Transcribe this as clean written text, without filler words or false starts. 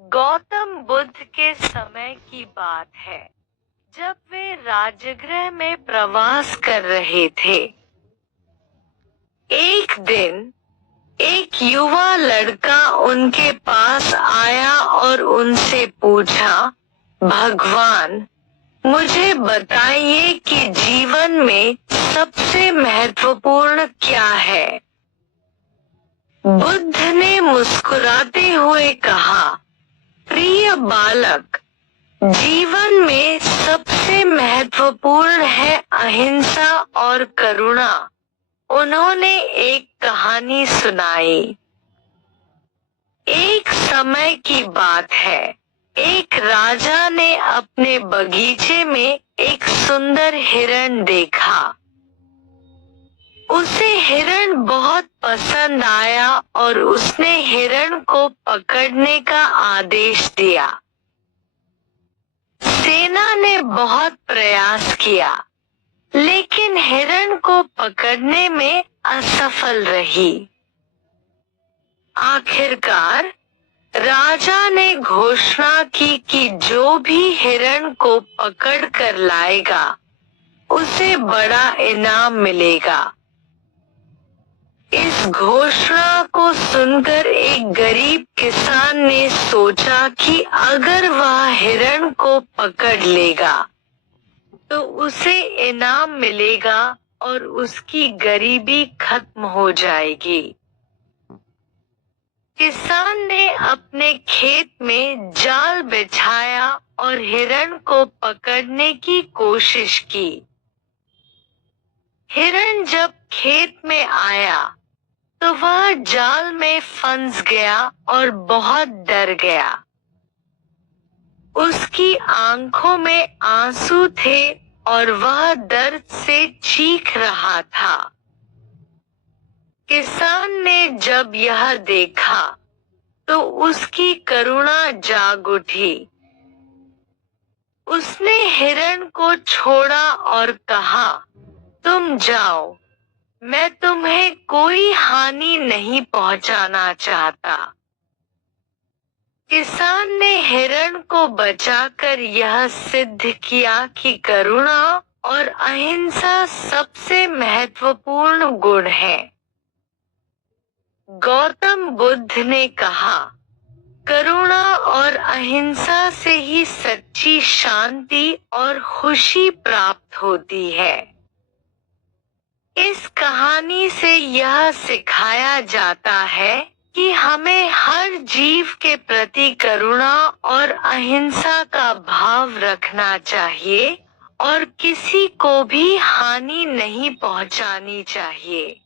गौतम बुद्ध के समय की बात है, जब वे राजगृह में प्रवास कर रहे थे। एक दिन एक युवा लड़का उनके पास आया और उनसे पूछा, भगवान, मुझे बताइए कि जीवन में सबसे महत्वपूर्ण क्या है। बुद्ध ने मुस्कुराते हुए कहा, प्रिय बालक, जीवन में सबसे महत्वपूर्ण है अहिंसा और करुणा। उन्होंने एक कहानी सुनाई। एक समय की बात है, एक राजा ने अपने बगीचे में एक सुंदर हिरण देखा। उसे हिरण बहुत पसंद आया और उसने हिरण को पकड़ने का आदेश दिया। सेना ने बहुत प्रयास किया, लेकिन हिरण को पकड़ने में असफल रही। आखिरकार राजा ने घोषणा की कि जो भी हिरण को पकड़ कर लाएगा, उसे बड़ा इनाम मिलेगा। इस घोषणा को सुनकर एक गरीब किसान ने सोचा कि अगर वह हिरण को पकड़ लेगा, तो उसे इनाम मिलेगा और उसकी गरीबी खत्म हो जाएगी। किसान ने अपने खेत में जाल बिछाया और हिरण को पकड़ने की कोशिश की। हिरण जब खेत में आया, तो वह जाल में फंस गया और बहुत डर गया। उसकी आंखों में आंसू थे और वह दर्द से चीख रहा था। किसान ने जब यह देखा, तो उसकी करुणा जाग उठी। उसने हिरण को छोड़ा और कहा, तुम जाओ, मैं तुम्हें कोई हानि नहीं पहुंचाना चाहता। किसान ने हिरण को बचाकर यह सिद्ध किया कि करुणा और अहिंसा सबसे महत्वपूर्ण गुण है। गौतम बुद्ध ने कहा, करुणा और अहिंसा से ही सच्ची शांति और खुशी प्राप्त होती है। इस कहानी से यह सिखाया जाता है कि हमें हर जीव के प्रति करुणा और अहिंसा का भाव रखना चाहिए और किसी को भी हानि नहीं पहुंचानी चाहिए।